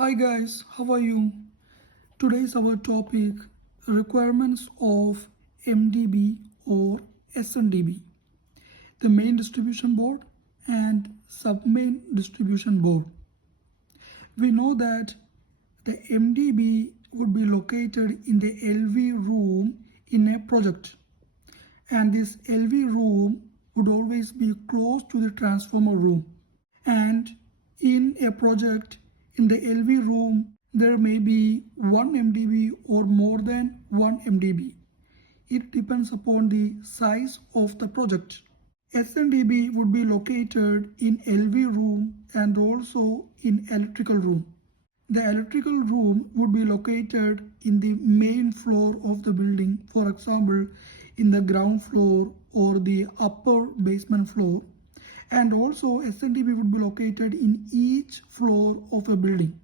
Hi guys, how are you? Today's our topic requirements of MDB or SMDB, the main distribution board and sub-main distribution board. We know that the MDB would be located in the LV room in a project, and this LV room would always be close to the transformer room. And in a project in the LV room there may be one MDB or more than one MDB. It depends upon the size of the project. SMDB would be located in LV room and also in electrical room. The electrical room would be located in the main floor of the building, for example in the ground floor or the upper basement floor, and also SMDB would be located in each floor of a building.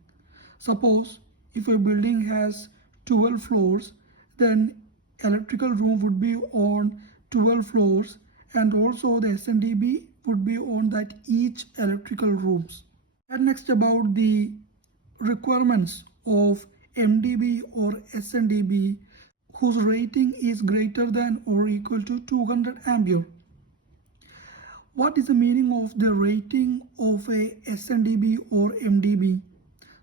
Suppose if a building has 12 floors, then electrical room would be on 12 floors, and also the SMDB would be on that each electrical rooms. And next about the requirements of MDB or SMDB whose rating is greater than or equal to 200 ampere. What is the meaning of the rating of a SMDB or MDB?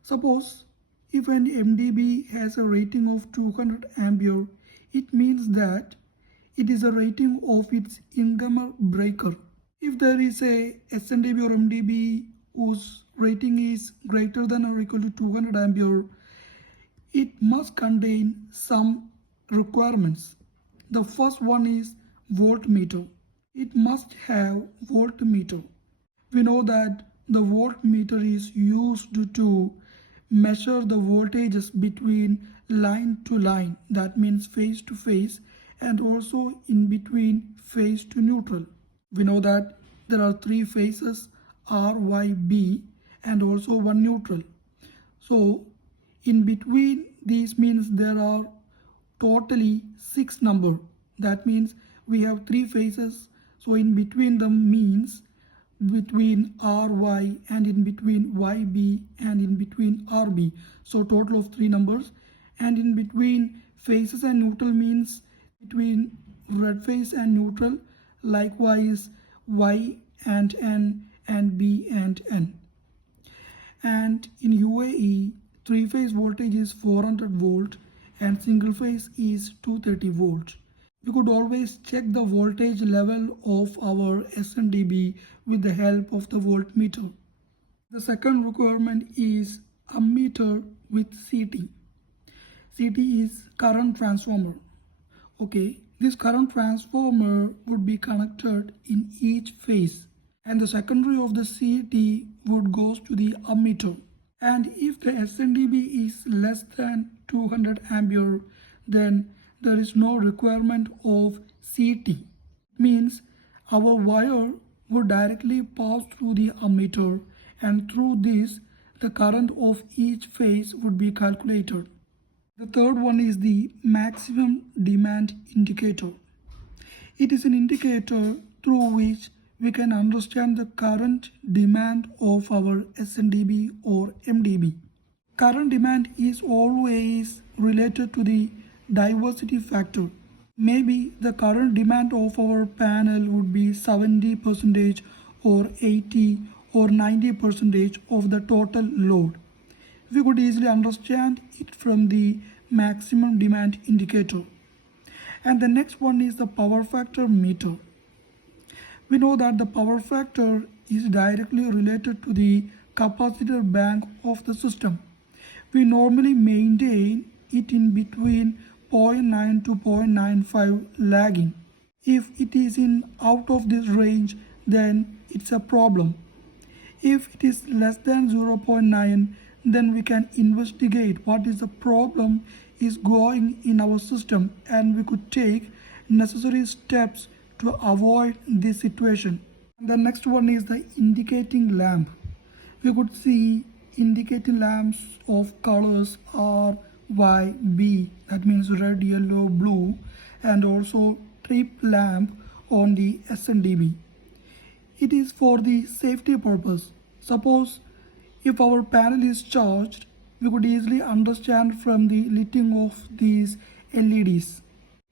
Suppose if an MDB has a rating of 200 ampere, it means that it is a rating of its incomer breaker. If there is a SMDB or MDB whose rating is greater than or equal to 200 ampere, it must contain some requirements. The first one is voltmeter. It must have voltmeter. We know that the voltmeter is used to measure the voltages between line to line, that means phase to phase, and also in between phase to neutral. We know that there are three phases R, Y, B, and also one neutral. So in between these means there are totally 6 number. That means we have three phases. So in between them means between RY and in between YB and in between RB. So total of 3 numbers. And in between phases and neutral means between red phase and neutral, likewise Y and N and B and N. And in UAE, 3-phase voltage is 400 volt and single phase is 230 volt. We could always check the voltage level of our SMDB with the help of the voltmeter. The second requirement is ammeter with CT. CT is current transformer. Okay, this current transformer would be connected in each phase, and the secondary of the CT would goes to the ammeter. And if the SMDB is less than 200 ampere, then there is no requirement of CT. Means our wire would directly pass through the ammeter, and through this the current of each phase would be calculated. The third one is the maximum demand indicator. It is an indicator through which we can understand the current demand of our SMDB or MDB. Current demand is always related to the diversity factor. Maybe the current demand of our panel would be 70% or 80 or 90% of the total load. We could easily understand it from the maximum demand indicator. And the next one is the power factor meter. We know that the power factor is directly related to the capacitor bank of the system. We normally maintain it in between 0.9 to 0.95 lagging. If it is in out of this range, then it's a problem. If it is less than 0.9, then we can investigate what is the problem is going in our system, and we could take necessary steps to avoid this situation. And the next one is the indicating lamp. We could see indicating lamps of colors R, Y, B, that means red, yellow, blue, and also trip lamp on the SMDB. It is for the safety purpose. Suppose if our panel is charged we could easily understand from the lighting of these LEDs.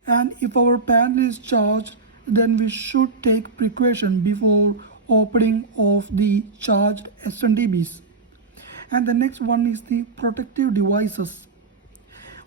And if our panel is charged, then we should take precaution before opening of the charged SMDBs. And the next one is the protective devices.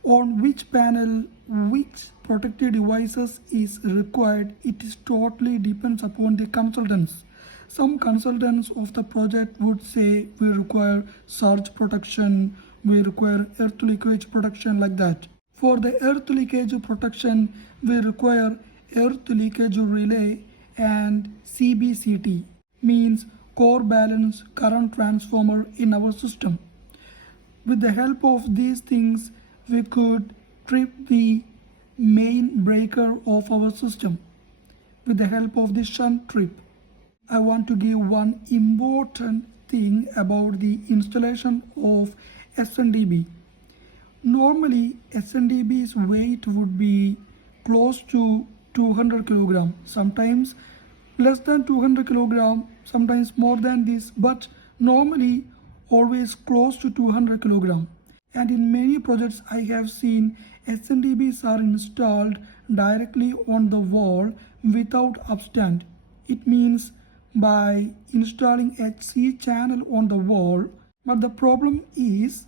On which panel which protective devices is required, it is totally depends upon the consultants. Some consultants of the project would say we require surge protection, we require earth leakage protection, like that. For the earth leakage protection, we require earth leakage relay and CBCT, means core balance current transformer in our system. With the help of these things, we could trip the main breaker of our system with the help of the shunt trip. I want to give one important thing about the installation of SMDB. Normally, SMDB's weight would be close to 200 kg, sometimes less than 200 kg, sometimes more than this, but normally always close to 200 kg. And in many projects I have seen SMDBs are installed directly on the wall without upstand. It means by installing a C channel on the wall. But the problem is,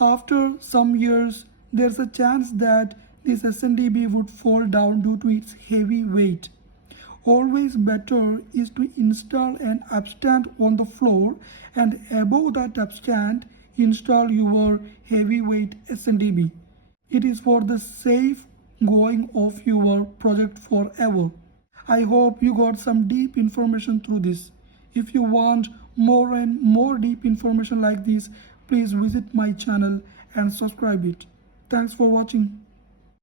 after some years, there's a chance that this SMDB would fall down due to its heavy weight. Always better is to install an upstand on the floor, and above that upstand install your heavyweight SMDB. It is for the safe going of your project forever. I hope you got some deep information through this. If you want more and more deep information like this, please visit my channel and subscribe it. Thanks for watching.